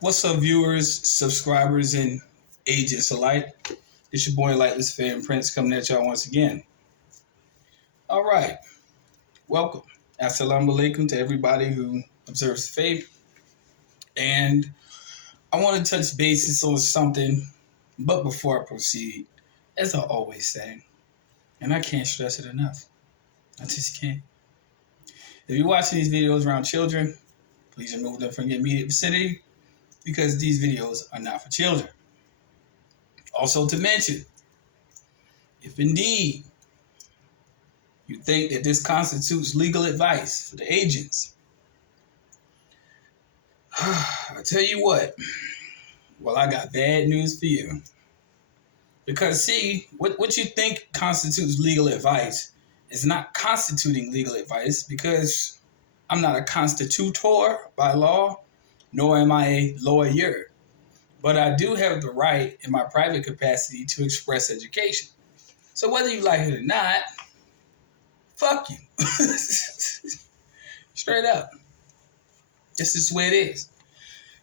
What's up, viewers, subscribers, and agents alike? It's your boy, Luciferian Prince, coming at y'all once again. All right, welcome. Assalamu alaikum to everybody who observes the faith. And I want to touch bases on something, but before I proceed, as I always say, and I can't stress it enough, I just can't. If you're watching these videos around children, please remove them from your immediate vicinity because these videos are not for children. Also to mention, if indeed you think that this constitutes legal advice for the agents, I tell you what, well, I got bad news for you. Because see, what you think constitutes legal advice is not constituting legal advice because I'm not a constitutor by law, nor am I a lawyer. But I do have the right in my private capacity to express education. So whether you like it or not, fuck you. Straight up. This is the way it is.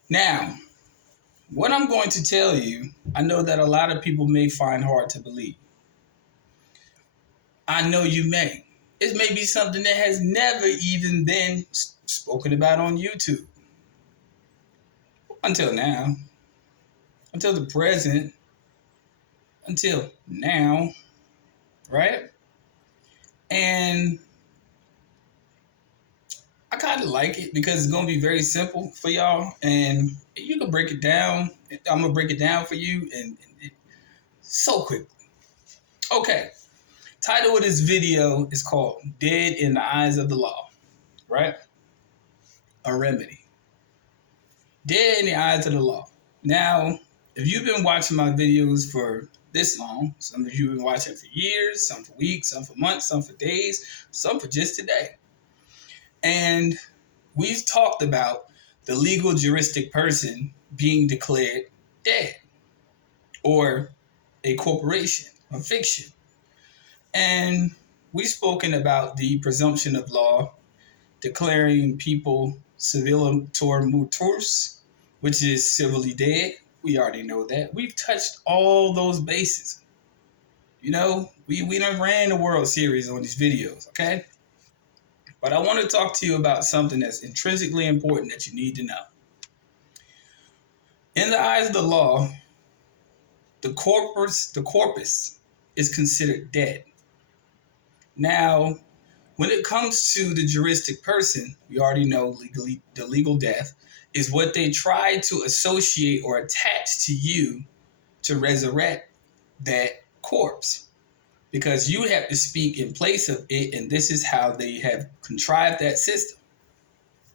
Now, what I'm going to tell you, I know that a lot of people may find hard to believe. I know you may. It may be something that has never even been spoken about on YouTube. Until now. Until the present. Until now. Right? And I kind of like it because it's going to be very simple for y'all. And you can break it down. I'm going to break it down for you and so quickly. Okay. Title of this video is called Dead in the Eyes of the Law, right? A remedy. Dead in the eyes of the law. Now, if you've been watching my videos for this long, some of you have been watching for years, some for weeks, some for months, some for days, some for just today. And we've talked about the legal juristic person being declared dead or a corporation, a fiction. And we've spoken about the presumption of law, declaring people civilator mutors, which is civilly dead. We already know that. We've touched all those bases. You know, we done ran the World Series on these videos, okay? But I want to talk to you about something that's intrinsically important that you need to know. In the eyes of the law, the corpus is considered dead. Now, when it comes to the juristic person, we already know legally the legal death is what they try to associate or attach to you to resurrect that corpse. Because you have to speak in place of it, and this is how they have contrived that system.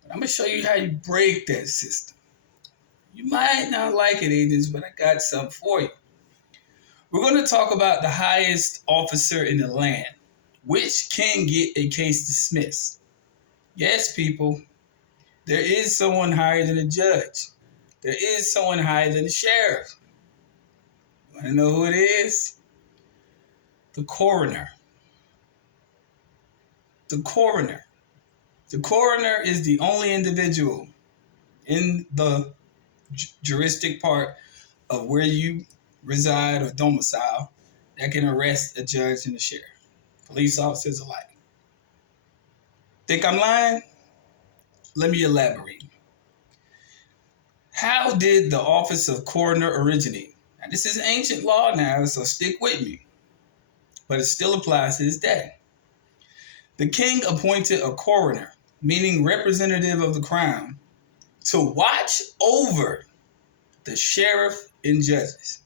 But I'm going to show you how you break that system. You might not like it, agents, but I got something for you. We're going to talk about the highest officer in the land, which can get a case dismissed. Yes, people, there is someone higher than a judge. There is someone higher than the sheriff. You want to know who it is? The coroner. The coroner. The coroner is the only individual in the juristic part of where you reside or domicile that can arrest a judge and a sheriff. Police officers alike. Think I'm lying? Let me elaborate. How did the office of coroner originate? Now, this is ancient law now, so stick with me. But it still applies to this day. The king appointed a coroner, meaning representative of the crown, to watch over the sheriff and judges.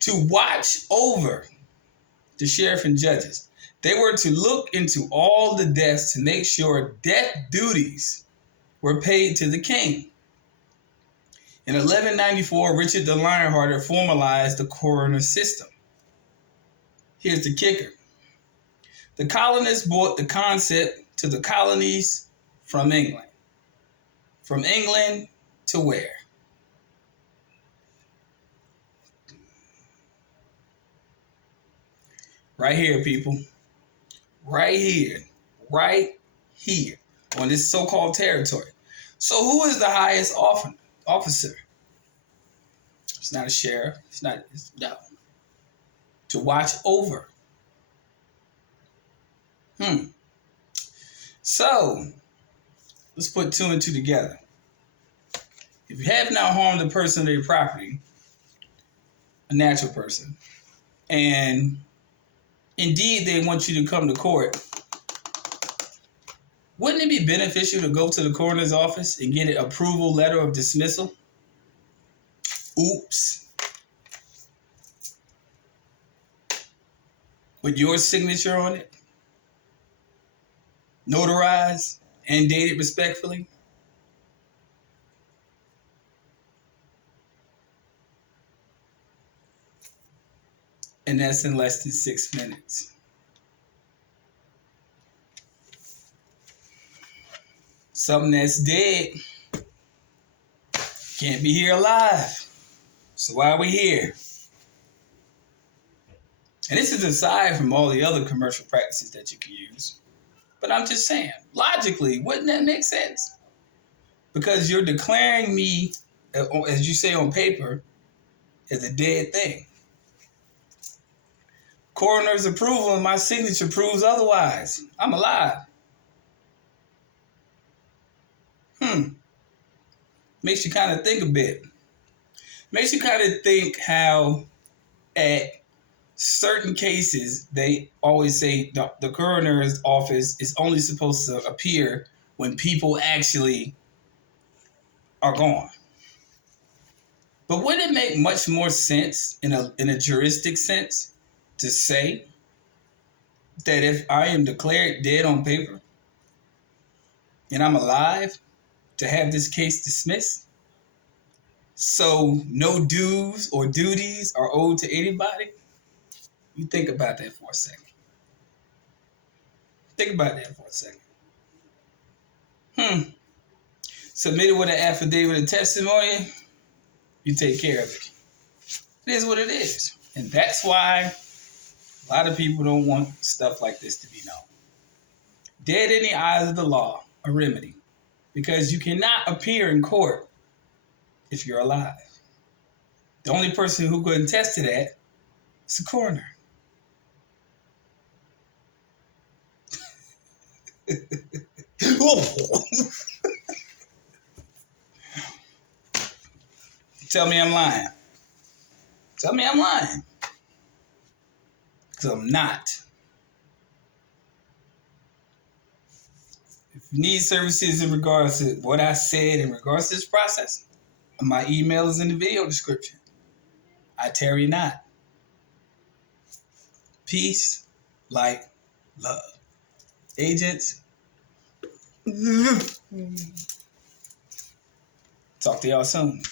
To watch over the sheriff and judges. They were to look into all the deaths to make sure death duties were paid to the king. In 1194, Richard the Lionhearted formalized the coroner system. Here's the kicker. The colonists brought the concept to the colonies from England. From England to where? Right here, people. Right here. Right here. on this so-called territory. So who is the highest officer? It's not a sheriff. No. To watch over. So, let's put 2 and 2 together. If you have not harmed a person or their property, a natural person, and indeed they want you to come to court, wouldn't it be beneficial to go to the coroner's office and get an approval letter of dismissal? Oops. With your signature on it? Notarized and dated respectfully? And that's in less than 6 minutes. Something that's dead can't be here alive. So why are we here? And this is aside from all the other commercial practices that you can use. But I'm just saying, logically, wouldn't that make sense? Because you're declaring me, as you say on paper, as a dead thing. Coroner's approval and my signature proves otherwise. I'm alive. Makes you kind of think a bit. Makes you kind of think how at certain cases, they always say the coroner's office is only supposed to appear when people actually are gone. But wouldn't it make much more sense in a juristic sense to say that if I am declared dead on paper and I'm alive, to have this case dismissed? So no dues or duties are owed to anybody? You think about that for a second. Think about that for a second. Submitted with an affidavit of testimony, you take care of it. It is what it is. And that's why a lot of people don't want stuff like this to be known. Dead in the eyes of the law, a remedy. Because you cannot appear in court if you're alive. The only person who could attest to that is the coroner. Tell me I'm lying. Tell me I'm lying. Because I'm not. If you need services in regards to what I said in regards to this process, my email is in the video description. I tarry not. Peace, light, love. Agents. Talk to y'all soon.